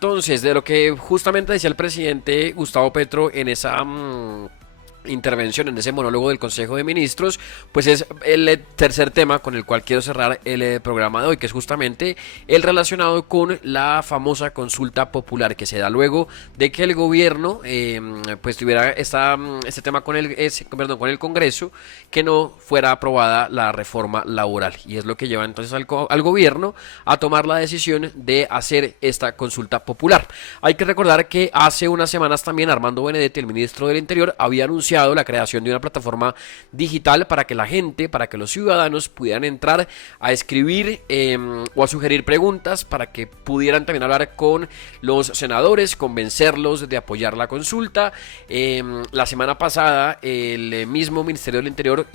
Entonces, de lo que justamente decía el presidente Gustavo Petro en esa intervención, en ese monólogo del Consejo de Ministros, pues es el tercer tema con el cual quiero cerrar el programa de hoy, que es justamente el relacionado con la famosa consulta popular que se da luego de que el gobierno pues tuviera este tema con el Congreso, que no fuera aprobada la reforma laboral, y es lo que lleva entonces al gobierno a tomar la decisión de hacer esta consulta popular. Hay que recordar que hace unas semanas también Armando Benedetti, el ministro del Interior, había anunciado la creación de una plataforma digital para que la gente, para que los ciudadanos pudieran entrar a escribir o a sugerir preguntas para que pudieran también hablar con los senadores, convencerlos de apoyar la consulta. La semana pasada el mismo Ministerio del Interior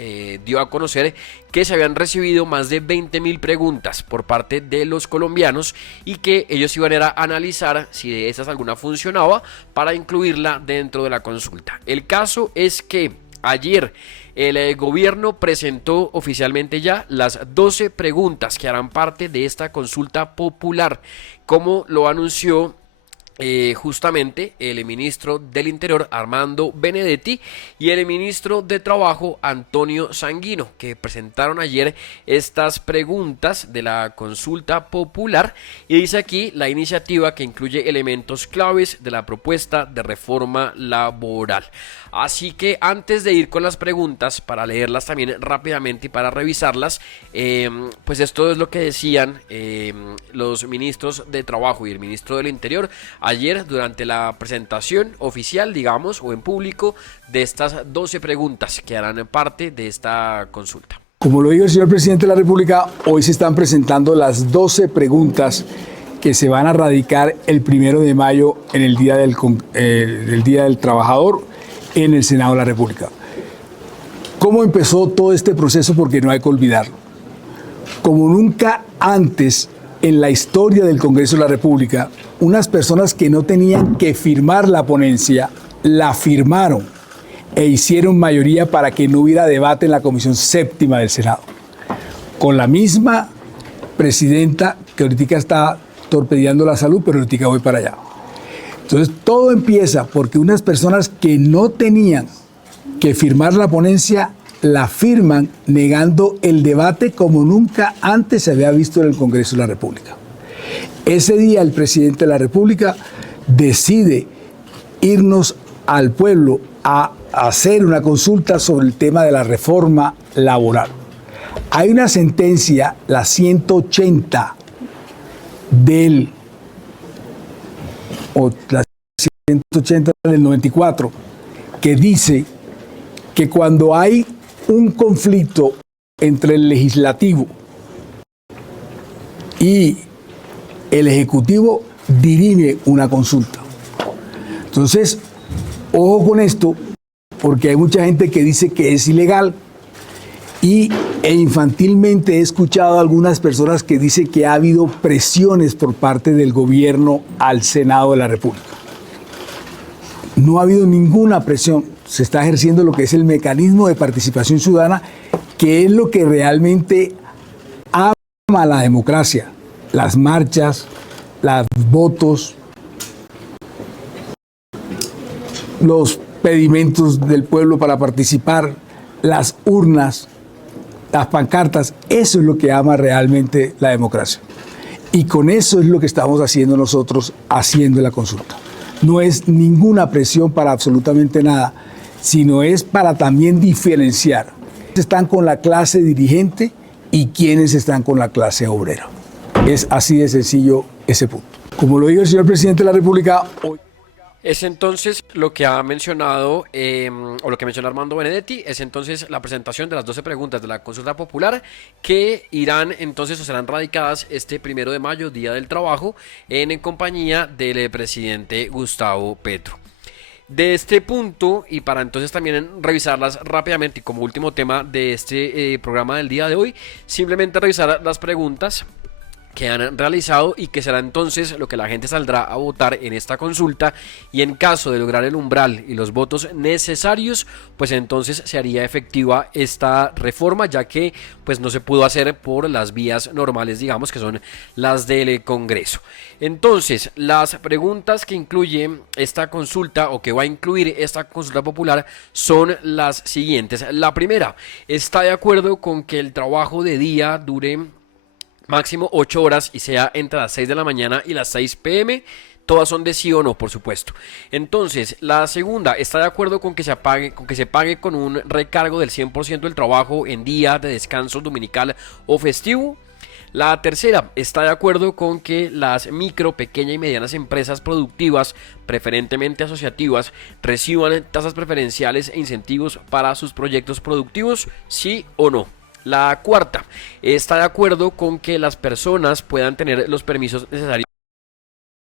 dio a conocer que se habían recibido más de 20.000 preguntas por parte de los colombianos y que ellos iban a analizar si de esas alguna funcionaba para incluirla dentro de la consulta. El caso es que ayer el gobierno presentó oficialmente ya las 12 preguntas que harán parte de esta consulta popular, como lo anunció justamente el ministro del Interior Armando Benedetti y el ministro de Trabajo Antonio Sanguino, que presentaron ayer estas preguntas de la consulta popular. Y dice aquí la iniciativa que incluye elementos claves de la propuesta de reforma laboral. Así que antes de ir con las preguntas, para leerlas también rápidamente y para revisarlas, pues esto es lo que decían los ministros de Trabajo y el ministro del Interior ayer durante la presentación oficial, digamos, o en público, de estas 12 preguntas que harán parte de esta consulta. Como lo dijo el señor presidente de la República, hoy se están presentando las 12 preguntas que se van a radicar el 1 de mayo en el Día del Trabajador en el Senado de la República. ¿Cómo empezó todo este proceso? Porque no hay que olvidarlo. Como nunca antes en la historia del Congreso de la República, unas personas que no tenían que firmar la ponencia, la firmaron e hicieron mayoría para que no hubiera debate en la Comisión Séptima del Senado. Con la misma presidenta que ahorita está torpedeando la salud, pero ahorita voy para allá. Entonces todo empieza porque unas personas que no tenían que firmar la ponencia la firman negando el debate como nunca antes se había visto en el Congreso de la República. Ese día el presidente de la República decide irnos al pueblo a hacer una consulta sobre el tema de la reforma laboral. Hay una sentencia, la 180 la 180 del 94, que dice que cuando hay un conflicto entre el legislativo y el ejecutivo, dirime una consulta. Entonces, ojo con esto, porque hay mucha gente que dice que es ilegal e infantilmente he escuchado a algunas personas que dicen que ha habido presiones por parte del gobierno al Senado de la República. No ha habido ninguna presión. Se está ejerciendo lo que es el mecanismo de participación ciudadana, que es lo que realmente ama la democracia. Las marchas, los votos, los pedimentos del pueblo para participar, las urnas, las pancartas, eso es lo que ama realmente la democracia. Y con eso es lo que estamos haciendo nosotros, haciendo la consulta. No es ninguna presión para absolutamente nada, sino es para también diferenciar quiénes están con la clase dirigente y quiénes están con la clase obrera. Es así de sencillo ese punto. Como lo dijo el señor presidente de la República hoy. Es entonces lo que ha mencionado, o lo que menciona Armando Benedetti, es entonces la presentación de las 12 preguntas de la consulta popular que irán entonces o serán radicadas este 1 de mayo, Día del Trabajo, en compañía del presidente Gustavo Petro. De este punto, y para entonces también revisarlas rápidamente y como último tema de este programa del día de hoy, simplemente revisar las preguntas. que han realizado y que será entonces lo que la gente saldrá a votar en esta consulta, y en caso de lograr el umbral y los votos necesarios, pues entonces se haría efectiva esta reforma, ya que pues no se pudo hacer por las vías normales, digamos, que son las del Congreso. Entonces, las preguntas que incluye esta consulta, o que va a incluir esta consulta popular, son las siguientes. La primera: ¿está de acuerdo con que el trabajo de día dure máximo 8 horas y sea entre las 6 de la mañana y las 6 p.m.? Todas son de sí o no, por supuesto. Entonces, la segunda: ¿está de acuerdo con que se pague con un recargo del 100% del trabajo en día de descanso dominical o festivo? La tercera: ¿está de acuerdo con que las micro, pequeñas y medianas empresas productivas, preferentemente asociativas, reciban tasas preferenciales e incentivos para sus proyectos productivos? ¿Sí o no? La cuarta: ¿está de acuerdo con que las personas puedan tener los permisos necesarios,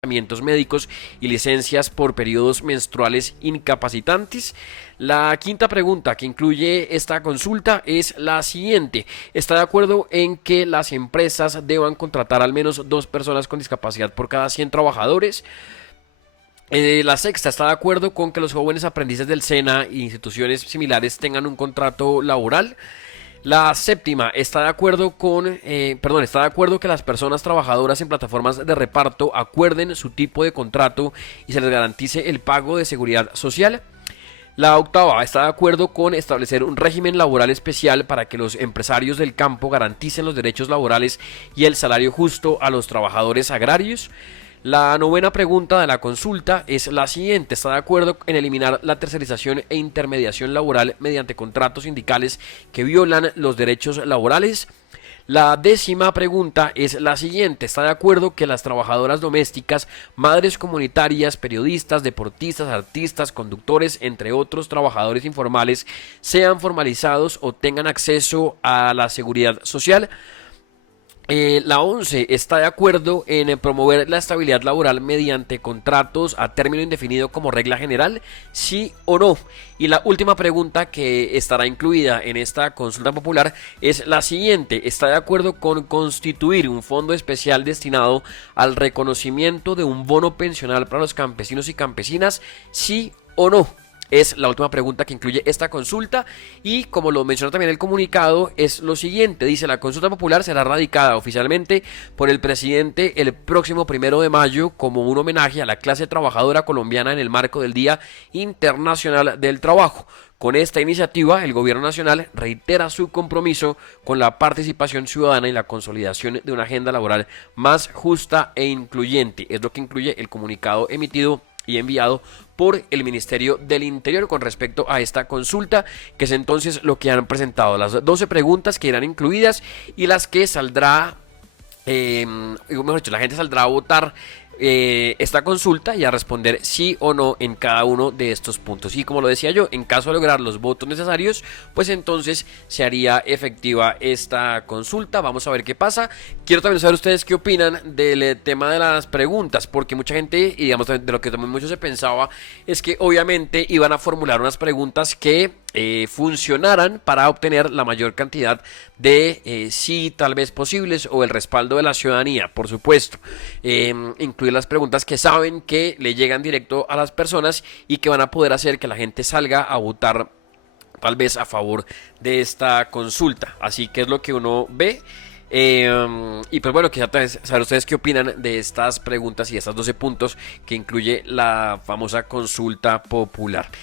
tratamientos médicos y licencias por periodos menstruales incapacitantes? La quinta pregunta que incluye esta consulta es la siguiente: ¿está de acuerdo en que las empresas deban contratar al menos 2 personas con discapacidad por cada 100 trabajadores? La sexta: ¿está de acuerdo con que los jóvenes aprendices del SENA e instituciones similares tengan un contrato laboral? La séptima: ¿está de acuerdo está de acuerdo que las personas trabajadoras en plataformas de reparto acuerden su tipo de contrato y se les garantice el pago de seguridad social? La octava: ¿está de acuerdo con establecer un régimen laboral especial para que los empresarios del campo garanticen los derechos laborales y el salario justo a los trabajadores agrarios? La novena pregunta de la consulta es la siguiente: ¿está de acuerdo en eliminar la tercerización e intermediación laboral mediante contratos sindicales que violan los derechos laborales? La décima pregunta es la siguiente: ¿está de acuerdo que las trabajadoras domésticas, madres comunitarias, periodistas, deportistas, artistas, conductores, entre otros trabajadores informales, sean formalizados o tengan acceso a la seguridad social? La 11: ¿está de acuerdo en promover la estabilidad laboral mediante contratos a término indefinido como regla general? ¿Sí o no? Y la última pregunta que estará incluida en esta consulta popular es la siguiente: ¿está de acuerdo con constituir un fondo especial destinado al reconocimiento de un bono pensional para los campesinos y campesinas? ¿Sí o no? Es la última pregunta que incluye esta consulta, y como lo mencionó también el comunicado, es lo siguiente: dice: la consulta popular será radicada oficialmente por el presidente el próximo 1 de mayo como un homenaje a la clase trabajadora colombiana en el marco del Día Internacional del Trabajo. Con esta iniciativa, el gobierno nacional reitera su compromiso con la participación ciudadana y la consolidación de una agenda laboral más justa e incluyente. Es lo que incluye el comunicado emitido y enviado por el Ministerio del Interior con respecto a esta consulta, que es entonces lo que han presentado, las 12 preguntas que irán incluidas y las que saldrá, mejor dicho, la gente saldrá a votar esta consulta y a responder sí o no en cada uno de estos puntos. Y como lo decía yo, en caso de lograr los votos necesarios, pues entonces se haría efectiva esta consulta. Vamos a ver qué pasa. Quiero también saber ustedes qué opinan del tema de las preguntas, porque mucha gente, y digamos de lo que también mucho se pensaba, es que obviamente iban a formular unas preguntas que funcionaran para obtener la mayor cantidad de sí tal vez posibles, o el respaldo de la ciudadanía, por supuesto. Incluir las preguntas que saben que le llegan directo a las personas y que van a poder hacer que la gente salga a votar tal vez a favor de esta consulta. Así que es lo que uno ve. Y pues bueno, quizá saber ustedes qué opinan de estas preguntas y de estos 12 puntos que incluye la famosa consulta popular.